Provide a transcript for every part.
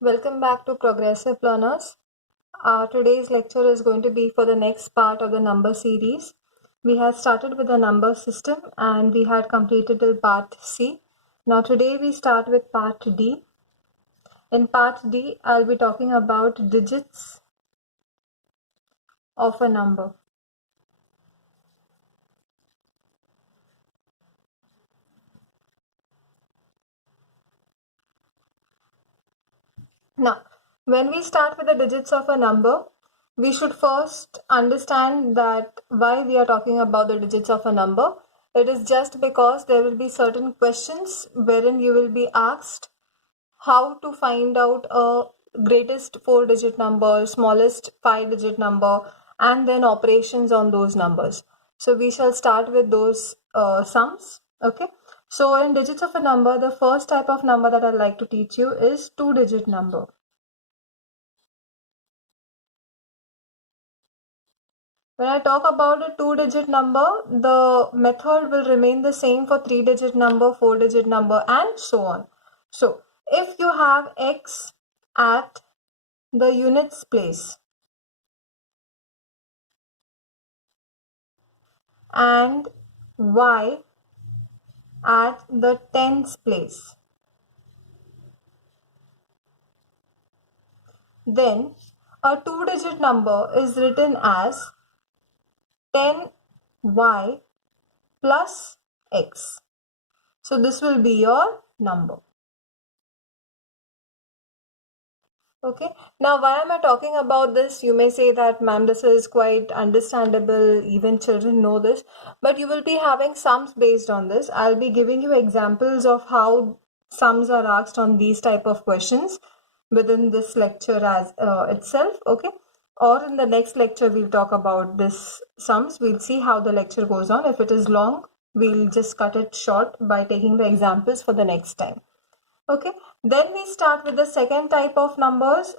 Welcome back to Progressive Learners. Today's lecture is going to be for the next part of the number series. We had started with the number system and we had completed till part C. Now today we start with part D. In part D, I'll be talking about digits of a number. Now, when we start with the digits of a number, we should first understand that why we are talking about the digits of a number. It is just because there will be certain questions wherein you will be asked how to find out a greatest 4-digit number, smallest 5-digit number, and then operations on those numbers. So we shall start with those sums. Okay. So in digits of a number, the first type of number that I'd like to teach you is 2-digit number. When I talk about a 2-digit number, the method will remain the same for 3-digit number, 4-digit number, and so on. So if you have X at the units place and Y at the tens place, then a 2-digit number is written as 10Y plus X. So this will be your number. Okay. Now, why am I talking about this? You may say that, ma'am, this is quite understandable. Even children know this. But you will be having sums based on this. I'll be giving you examples of how sums are asked on these type of questions within this lecture as itself. Okay. Or in the next lecture, we'll talk about this sums. We'll see how the lecture goes on. If it is long, we'll just cut it short by taking the examples for the next time. Okay, then we start with the second type of numbers.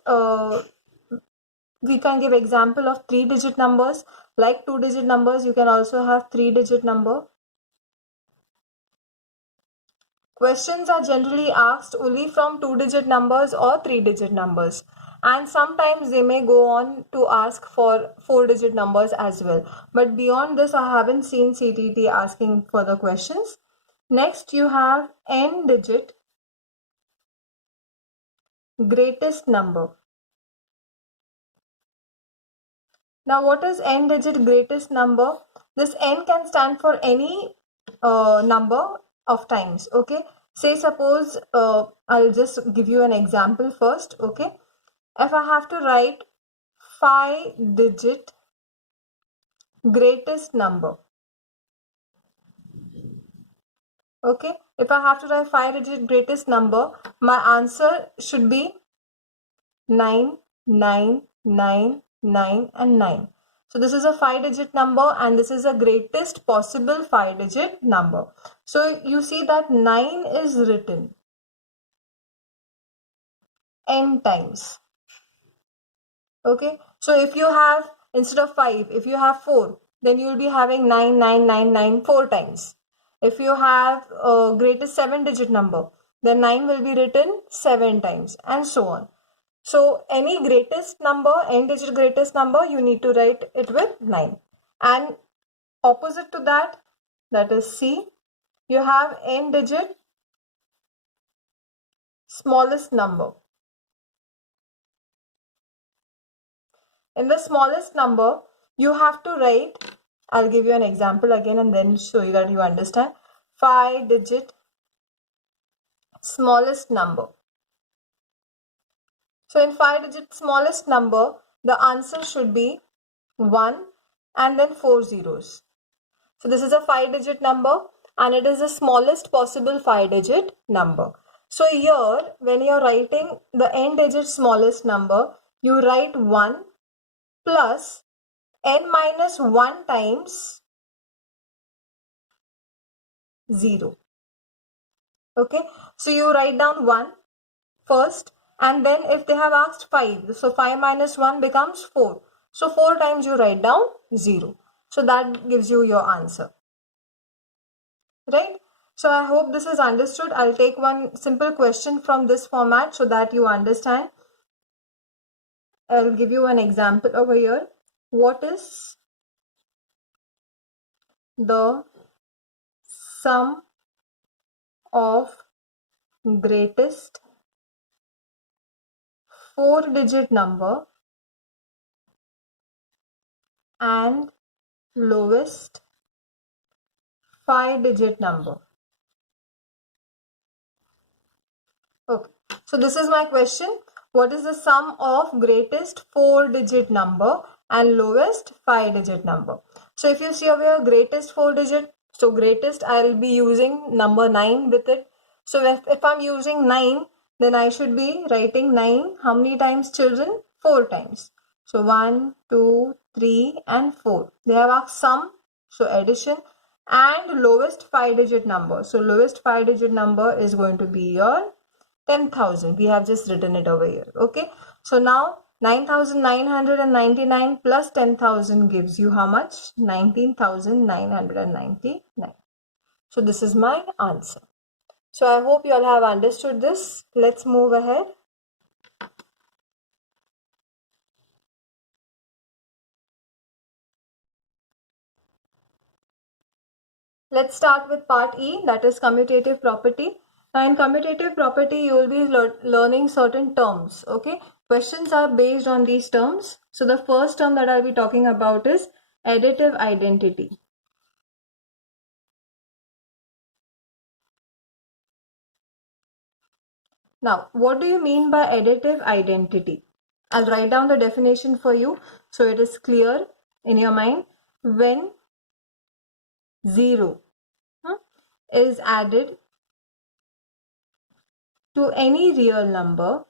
We can give example of 3-digit numbers. Like 2-digit numbers, you can also have 3-digit number. Questions are generally asked only from 2-digit numbers or 3-digit numbers. And sometimes they may go on to ask for 4-digit numbers as well. But beyond this, I haven't seen CTT asking further questions. Next, you have n-digit greatest number. Now, what is n-digit greatest number? This n can stand for any number of times. Okay. Say suppose I'll just give you an example first. Okay. If I have to write 5-digit greatest number. Okay. If I have to write 5-digit greatest number, my answer should be 9, 9, 9, 9 and 9. So this is a 5-digit number and this is a greatest possible 5-digit number. So you see that 9 is written n times. Okay. So if you have, instead of 5, if you have 4, then you will be having 9, 9, 9, 9 4 times. If you have a greatest 7-digit number, then 9 will be written 7 times and so on. So any greatest number, n-digit greatest number, you need to write it with 9. And opposite to that, that is C, you have n-digit smallest number. In the smallest number, you have to write, I'll give you an example again and then show you that you understand. 5-digit smallest number. So in 5-digit smallest number, the answer should be 1 and then 4 zeros. So this is a 5-digit number and it is the smallest possible 5-digit number. So here, when you are writing the n-digit smallest number, you write 1 plus n minus 1 times 0. Okay, so you write down 1 first and then if they have asked 5, so 5 minus 1 becomes 4. So 4 times you write down 0. So that gives you your answer. Right? So I hope this is understood. I'll take one simple question from this format so that you understand. I'll give you an example over here. What is the sum of greatest 4-digit number and lowest 5-digit number? Okay, so this is my question. What is the sum of greatest 4-digit number and lowest 5-digit number? So if you see over here, greatest 4-digit, so greatest I'll be using number 9 with it. So if I'm using 9, then I should be writing 9 how many times, children? 4 times. So 1, 2, 3 and 4. They have asked sum, so addition, and lowest 5-digit number. So lowest 5-digit number is going to be your 10,000. We have just written it over here. Okay. So now 9,999 plus 10,000 gives you how much? 19,999. So this is my answer. So I hope you all have understood this. Let's move ahead. Let's start with part E, that is commutative property. Now in commutative property, you will be learning certain terms. Okay, questions are based on these terms. So the first term that I'll be talking about is additive identity. Now, what do you mean by additive identity? I'll write down the definition for you so it is clear in your mind. When 0 is added to any real number,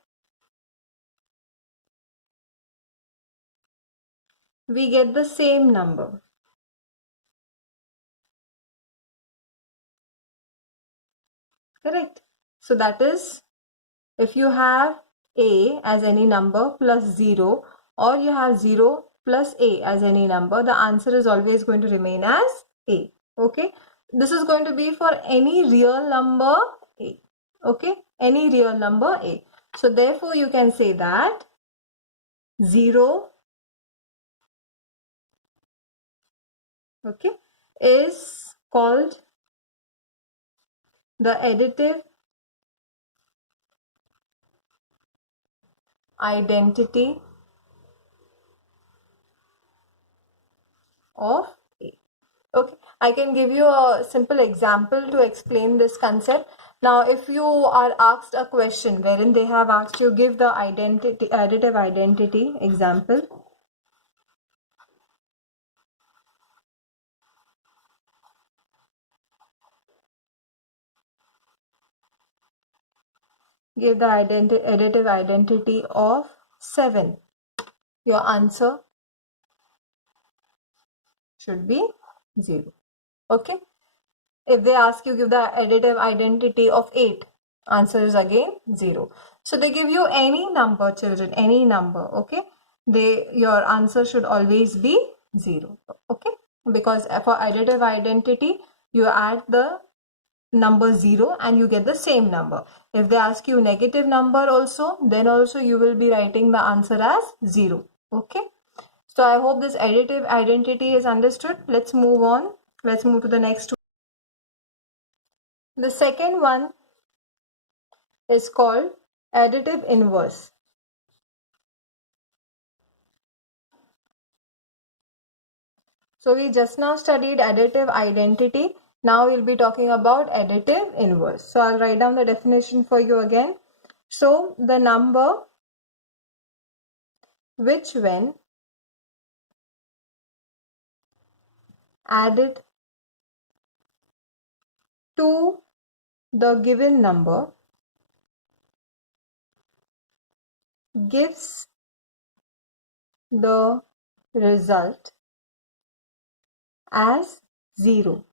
we get the same number. Correct? So that is, if you have a as any number plus 0, or you have 0 plus a as any number, the answer is always going to remain as a. Okay, this is going to be for any real number a. Okay, any real number a. So therefore you can say that 0, okay, is called the additive identity of a. Okay, I can give you a simple example to explain this concept. Now, if you are asked a question wherein they have asked you give the additive identity example. Give the additive identity of 7. Your answer should be 0. Okay. If they ask you give the additive identity of 8, answer is again 0. So they give you any number, children, any number. Okay. Your answer should always be 0. Okay. Because for additive identity, you add the number 0 and you get the same number. If they ask you negative number also, then also you will be writing the answer as 0. Okay. So I hope this additive identity is understood. Let's move on. Let's move to the next one. The second one is called additive inverse. So we just now studied additive identity. Now we'll be talking about additive inverse. So I'll write down the definition for you again. So the number which when added to the given number gives the result as 0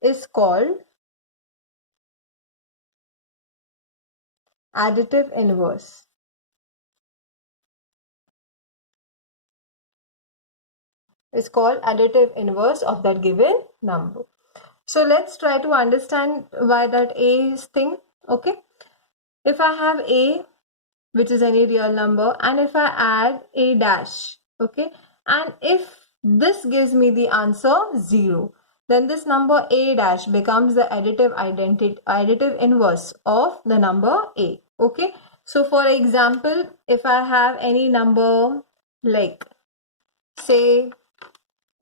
is called additive inverse. Is called additive inverse of that given number. So let's try to understand why that A is thing. Okay. If I have A, which is any real number, and if I add A dash, okay, and if this gives me the answer 0, then this number A dash becomes the additive inverse of the number A. Okay. So for example, if I have any number like, say,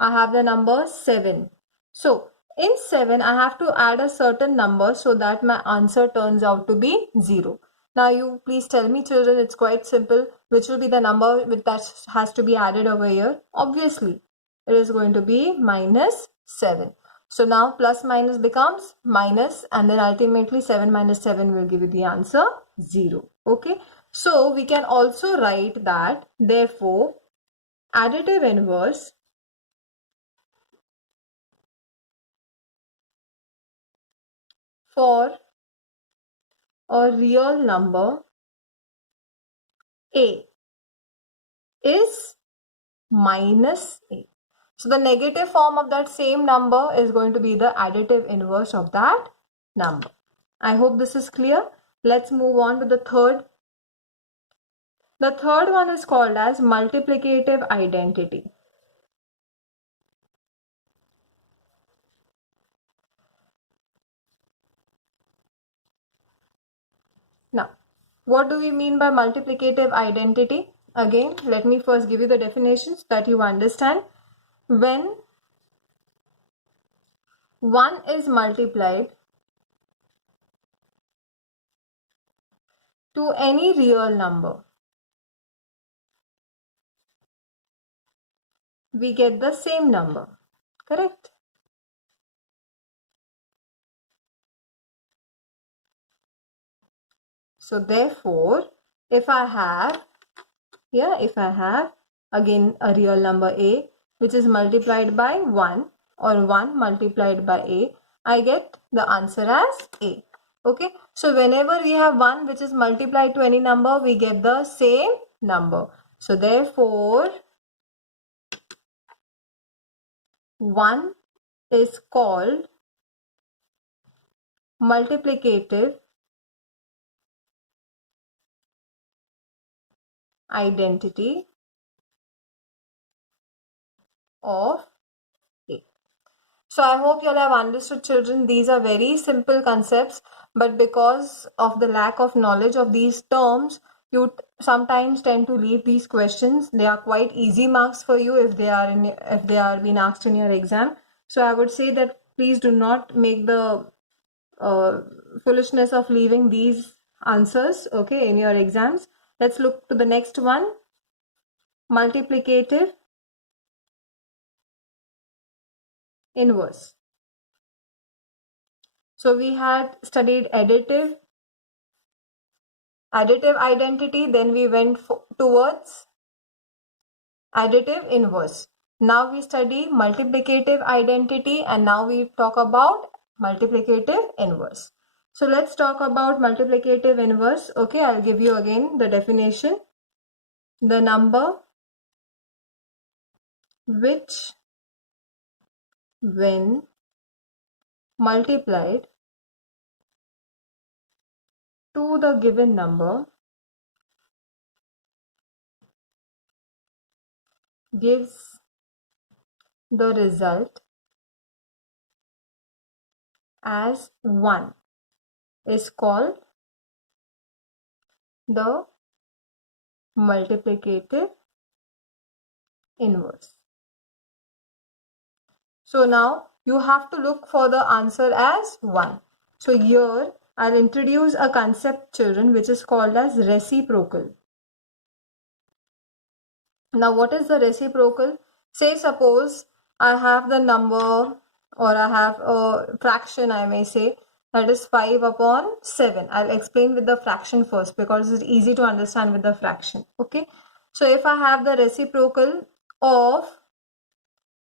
I have the number 7. So in 7, I have to add a certain number so that my answer turns out to be 0. Now you please tell me, children, it's quite simple. Which will be the number that has to be added over here? Obviously, it is going to be minus 7. So now plus minus becomes minus, and then ultimately 7 minus 7 will give you the answer 0. Okay. So we can also write that, therefore, additive inverse for a real number A is minus A. So the negative form of that same number is going to be the additive inverse of that number. I hope this is clear. Let's move on to the third. The third one is called as multiplicative identity. Now, what do we mean by multiplicative identity? Again, let me first give you the definitions that you understand. When 1 is multiplied to any real number, we get the same number, correct? So therefore, if I have again a real number A which is multiplied by 1 or 1 multiplied by A, I get the answer as A. Okay, so whenever we have 1 which is multiplied to any number, we get the same number. So therefore, 1 is called multiplicative identity of A. So I hope you all have understood, children. These are very simple concepts, but because of the lack of knowledge of these terms, you sometimes tend to leave these questions. They are quite easy marks for you if they are being asked in your exam. So I would say that please do not make the foolishness of leaving these answers, okay, in your exams. Let's look to the next one. Multiplicative inverse. So we had studied additive identity, then we went towards additive inverse. Now we study multiplicative identity, and now we talk about multiplicative inverse. So let's talk about multiplicative inverse. Okay, I'll give you again the definition. The number which, when multiplied to the given number, gives the result as 1 is called the multiplicative inverse. So now you have to look for the answer as 1. So here I'll introduce a concept, children, which is called as reciprocal. Now what is the reciprocal? Say suppose I have the number, or I have a fraction, I may say, that is 5 upon 7. I'll explain with the fraction first because it's easy to understand with the fraction. Okay. So if I have the reciprocal of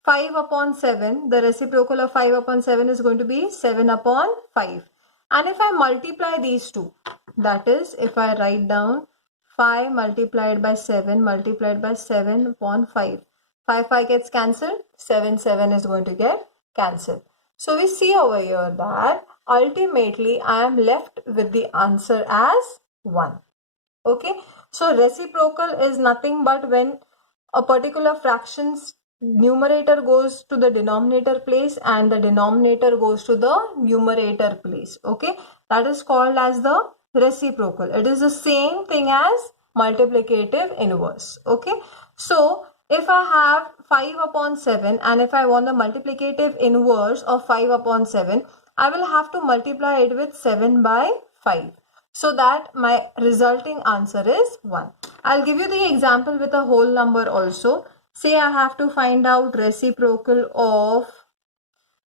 5 upon 7, the reciprocal of 5 upon 7 is going to be 7 upon 5. And if I multiply these two, that is, if I write down 5 multiplied by 7 upon 5, 5 gets cancelled, 7 is going to get cancelled. So we see over here that ultimately I am left with the answer as 1. Okay, so reciprocal is nothing but when a particular fraction's numerator goes to the denominator place and the denominator goes to the numerator place. Okay, that is called as the reciprocal. It is the same thing as multiplicative inverse. Okay, so if I have 5 upon 7 and if I want the multiplicative inverse of 5 upon 7, I will have to multiply it with 7 by 5, so that my resulting answer is 1. I'll give you the example with a whole number also. Say I have to find out reciprocal of,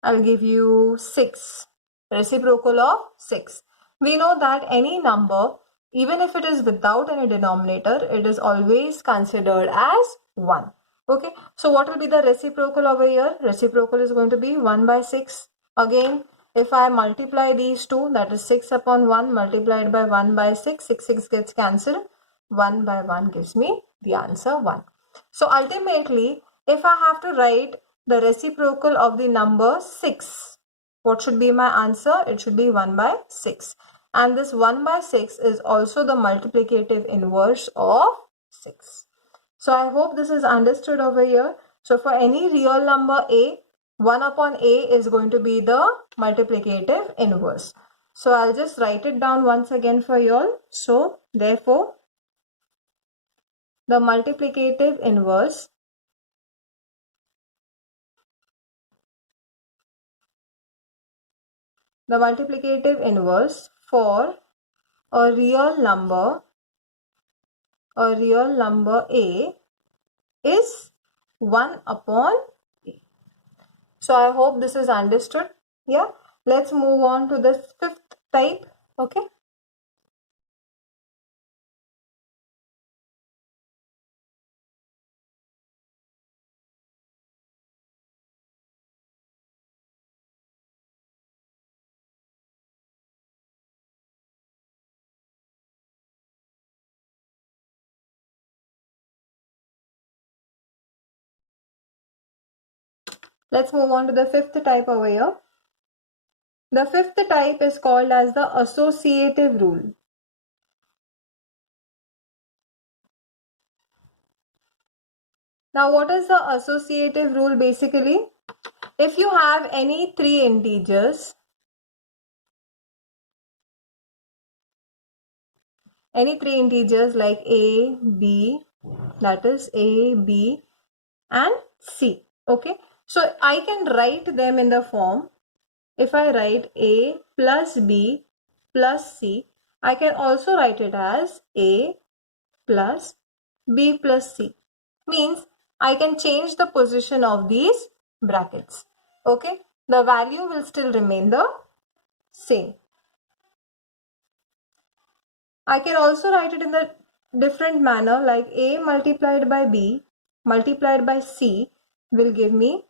I'll give you 6. Reciprocal of 6. We know that any number, even if it is without any denominator, it is always considered as 1. Okay, so what will be the reciprocal over here? Reciprocal is going to be 1 by 6. Again, if I multiply these two, that is 6 upon 1 multiplied by 1 by 6, 6 gets cancelled. 1 by 1 gives me the answer 1. So ultimately, if I have to write the reciprocal of the number 6, what should be my answer? It should be 1 by 6. And this 1 by 6 is also the multiplicative inverse of 6. So I hope this is understood over here. So for any real number a, 1 upon a is going to be the multiplicative inverse. So I'll just write it down once again for you all. So therefore, the multiplicative inverse for a real number a is 1 upon a. So I hope this is understood. Yeah, let's move on to the fifth type. Okay. Let's move on to the fifth type over here. The fifth type is called as the associative rule. Now, what is the associative rule basically? If you have any three integers, like a, b, that is a, b and c. Okay, so I can write them in the form, if I write a plus b plus c, I can also write it as a plus b plus c. Means I can change the position of these brackets. Okay, the value will still remain the same. I can also write it in the different manner, like a multiplied by b multiplied by c will give me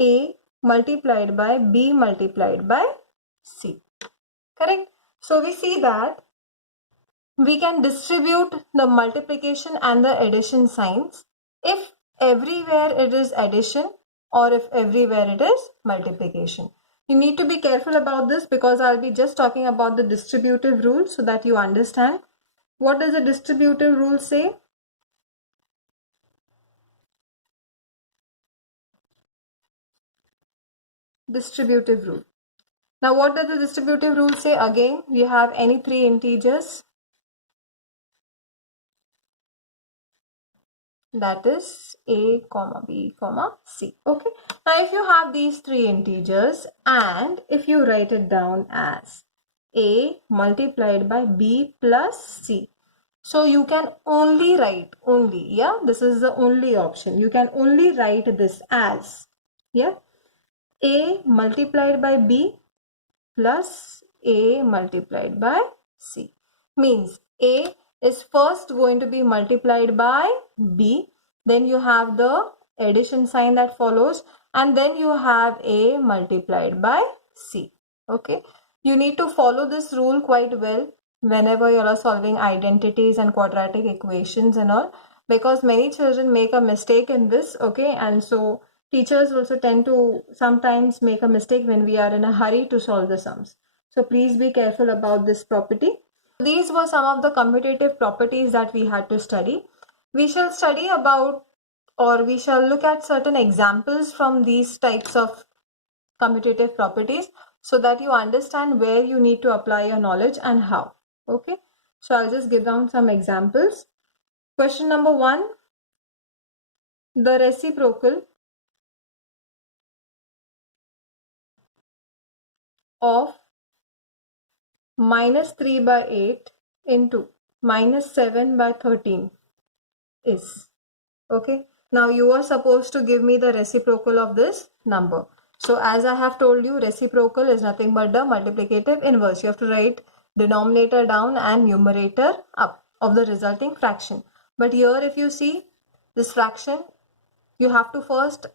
a multiplied by b multiplied by c. Correct? So we see that we can distribute the multiplication and the addition signs if everywhere it is addition or if everywhere it is multiplication. You need to be careful about this because I'll be just talking about the distributive rule so that you understand. What does the distributive rule say? Distributive rule. Now what does the distributive rule say? Again, we have any three integers, that is a comma b comma c. Okay, now if you have these three integers and if you write it down as a multiplied by b plus c, so you can only write this is the only option, you can only write this as a multiplied by b plus a multiplied by c. Means a is first going to be multiplied by b, then you have the addition sign that follows, and then you have a multiplied by c. Okay, you need to follow this rule quite well whenever you are solving identities and quadratic equations and all, because many children make a mistake in this. Okay, and so teachers also tend to sometimes make a mistake when we are in a hurry to solve the sums. So please be careful about this property. These were some of the commutative properties that we had to study. We shall study about, or we shall look at certain examples from these types of commutative properties so that you understand where you need to apply your knowledge and how. Okay, so I'll just give down some examples. Question number 1, the reciprocal of minus 3 by 8 into minus 7 by 13 is. Okay, now you are supposed to give me the reciprocal of this number. So as I have told you, reciprocal is nothing but the multiplicative inverse. You have to write denominator down and numerator up of the resulting fraction. But here if you see this fraction, you have to first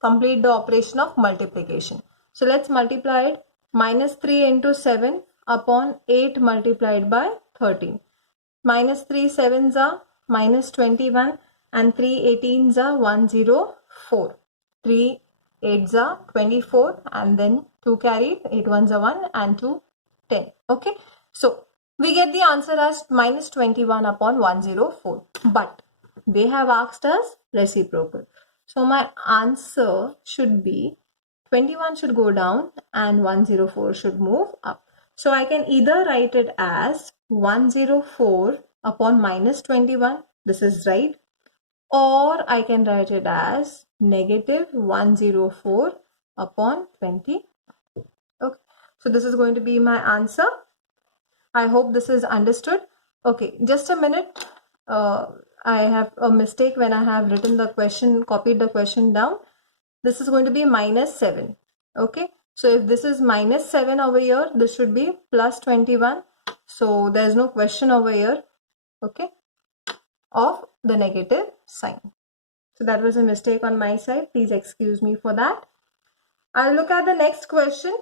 complete the operation of multiplication. So let's multiply it. Minus 3 into 7 upon 8 multiplied by 13. Minus 3 sevens are minus 21 and 3 18s are 104. 3 8s are 24 and then 2 carried, 8 ones are 1 and 2 10. Okay, so we get the answer as minus 21 upon 104, but they have asked us reciprocal. So my answer should be 21 should go down and 104 should move up. So I can either write it as 104 upon minus 21, this is right, or I can write it as negative 104 upon 20. Okay, so this is going to be my answer. I hope this is understood. Okay, just a minute. I have a mistake when I have written the question, copied the question down. This is going to be minus 7. Okay, so if this is minus 7 over here, this should be plus 21. So there's no question over here, okay, of the negative sign. So that was a mistake on my side. Please excuse me for that. I'll look at the next question.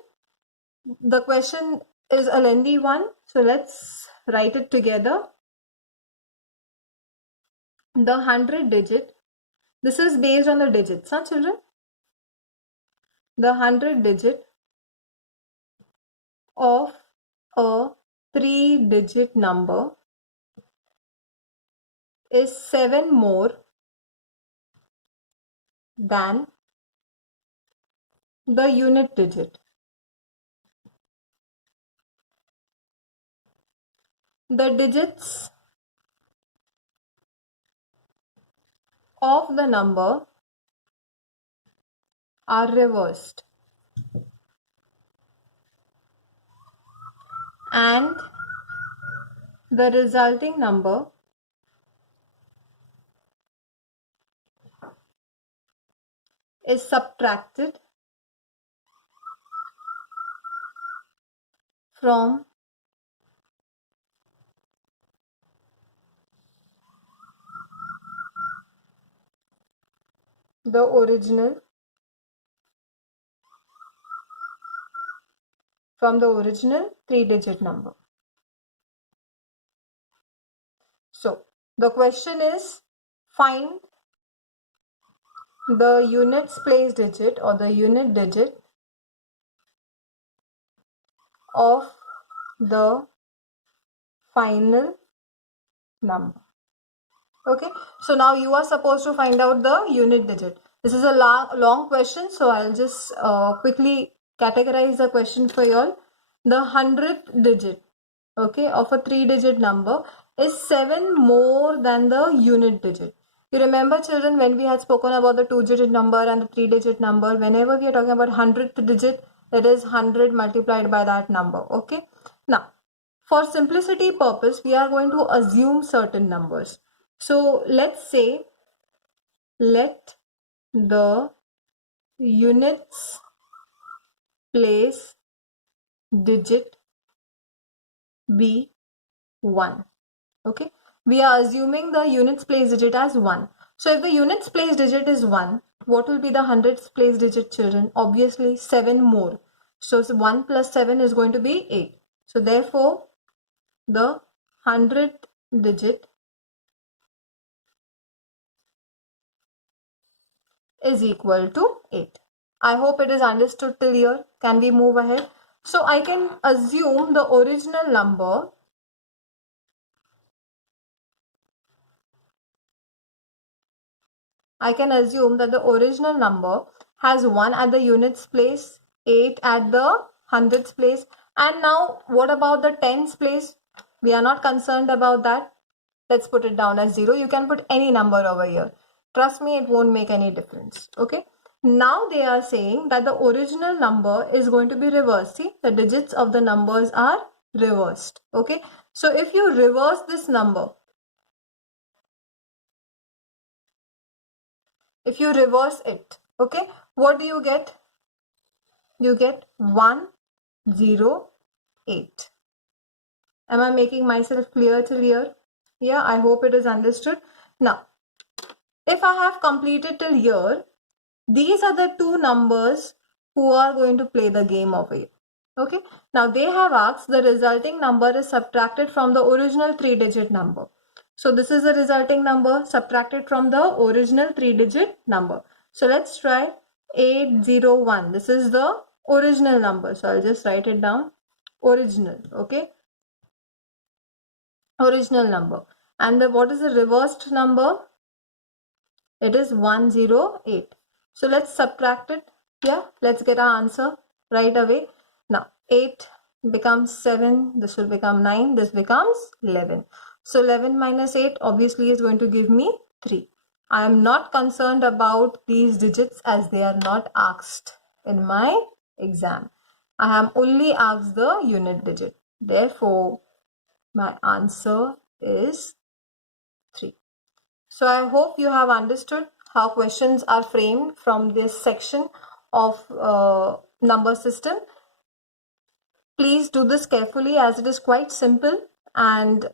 The question is a lengthy one, so let's write it together. The 100 digit, this is based on the digits, huh, children? The 100 digit of a 3-digit number is 7 more than the unit digit. The digits of the number are reversed and the resulting number is subtracted from the original 3-digit number. So the question is, find the units place digit or the unit digit of the final number. Okay, so now you are supposed to find out the unit digit. This is a long question, so I'll just quickly categorize the question for you all. The 100th digit, okay, of a 3-digit number is 7 more than the unit digit. You remember, children, when we had spoken about the 2-digit number and the 3-digit number, whenever we are talking about 100th digit, it is 100 multiplied by that number. Okay, now for simplicity purpose, we are going to assume certain numbers. So let's say, let the units place digit be 1. Okay, we are assuming the units place digit as 1. So if the units place digit is 1, what will be the hundreds place digit, children? Obviously 7 more. So 1 plus 7 is going to be 8. So therefore the 100th digit is equal to 8. I hope it is understood till here. Can we move ahead? So I can assume the original number has 1 at the units place, 8 at the hundreds place. And now what about the tens place? We are not concerned about that. Let's put it down as 0. You can put any number over here. Trust me, it won't make any difference. Okay. Now they are saying that the original number is going to be reversed. See, the digits of the numbers are reversed. Okay. So if you reverse this number, if you reverse it, okay, what do you get? You get 108. Am I making myself clear till here? Yeah, I hope it is understood. Now, if I have completed till here, these are the two numbers who are going to play the game over here. Okay. Now they have asked the resulting number is subtracted from the original 3-digit number. So this is the resulting number subtracted from the original 3-digit number. So let's try 801. This is the original number. So I'll just write it down. Original. Okay. Original number. And what is the reversed number? It is 108. So let's subtract it. Yeah, let's get our answer right away. Now 8 becomes 7, this will become 9, this becomes 11. So 11 minus 8 obviously is going to give me 3. I am not concerned about these digits as they are not asked in my exam. I am only asked the unit digit. Therefore, my answer is 3. So I hope you have understood how questions are framed from this section of number system. Please do this carefully as it is quite simple and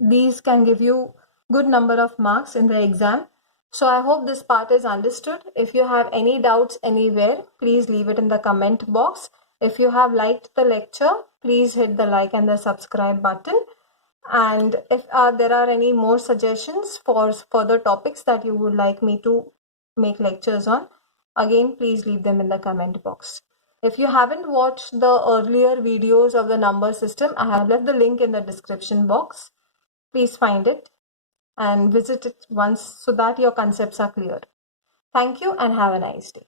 these can give you good number of marks in the exam. So I hope this part is understood. If you have any doubts anywhere, please leave it in the comment box. If you have liked the lecture, please hit the like and the subscribe button. And if there are any more suggestions for further topics that you would like me to make lectures on, again, please leave them in the comment box. If you haven't watched the earlier videos of the number system, I have left the link in the description box. Please find it and visit it once so that your concepts are clear. Thank you and have a nice day.